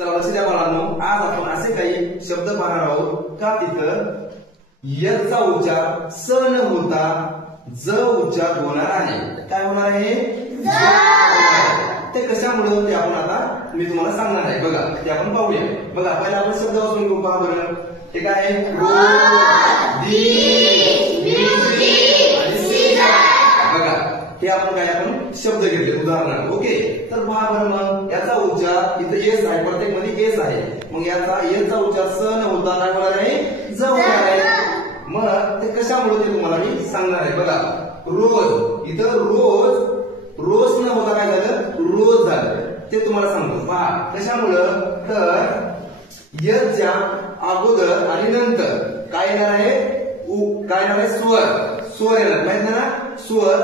तर लक्ष द्या मुलांनो, आज आपण असे काही शब्द पाहणार आहोत का तिथं यचा उच्चार स न होता ज उच्चार होणार आहे. काय होणार आहे? ते कशामुळे ते आपण आता मी तुम्हाला सांगणार आहे. बघा ते आपण पाहूया. बघा पहिला आपण शब्द वाचून घेऊ. पहा बरं, ते काय आहे? बघा हे आपण काय आपण शब्द घेतले उदाहरणार्थ. ओके, तर पहा बरं, मग याचा उच्चार इथं एस आहे, प्रत्येक मध्ये एस आहे. मग याचा एचा उच्चार स न होता काय होणार आहे? ज होणार आहे. मग ते कशामुळे ते तुम्हाला मी सांगणार आहे. बघा रोज, इथं रोज न होता काय झालं? रोज झालं. ते तुम्हाला सांगतो. पहा कशामुळं, तर यच्या अगोदर आणि नंतर काय येणार आहे? काय येणार आहे? स्वर येणार. माहित ना, स्वर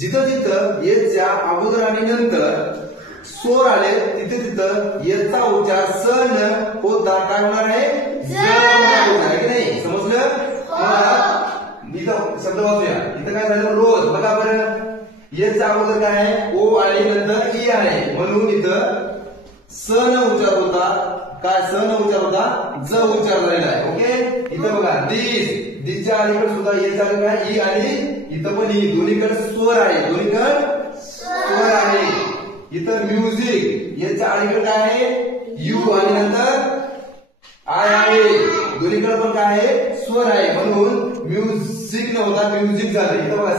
जिथं जिथं यच्या अगोदर आणि नंतर स्वर आले तिथे तिथं यचा उच्चार स न होता काय होणार आहे? ज होणार आहे की नाही? समजलं? इथं शब्द वाचूया. इथं काय झालं? रोज. बघा बरं, यचा अगोदर काय आहे? ओ आणि नंतर ई आहे, म्हणून इथं स न उच्चार होता. काय स न उच्चार होता? ज उच्चार झालेला आहे. ओके, इथं बघा दिसच्या अलीकडे सुद्धा येत झालेलं आहे ई, आणि इथं पण ई. दोन्हीकडे स्वर आहे, दोन्हीकडे स्वर आहे. इथं म्युझिक, याच्या अलीकडे काय आहे? यू आणि नंतर आय आहे. दोन्हीकडे पण काय आहे? स्वर आहे, म्हणून म्युझिक न होता म्युझिक झाले. इथं बघा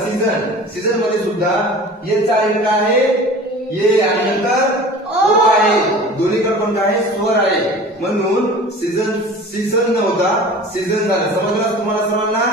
सीझन मध्ये सुद्धा याच्या अलीकडे काय आहे? ये आणि नंतर ओ आहे. दोन्हीकडे पण काय आहे? स्वर आहे, म्हणून सीझन न होता सीझन झालं. समजलं तुम्हाला सर्वांना?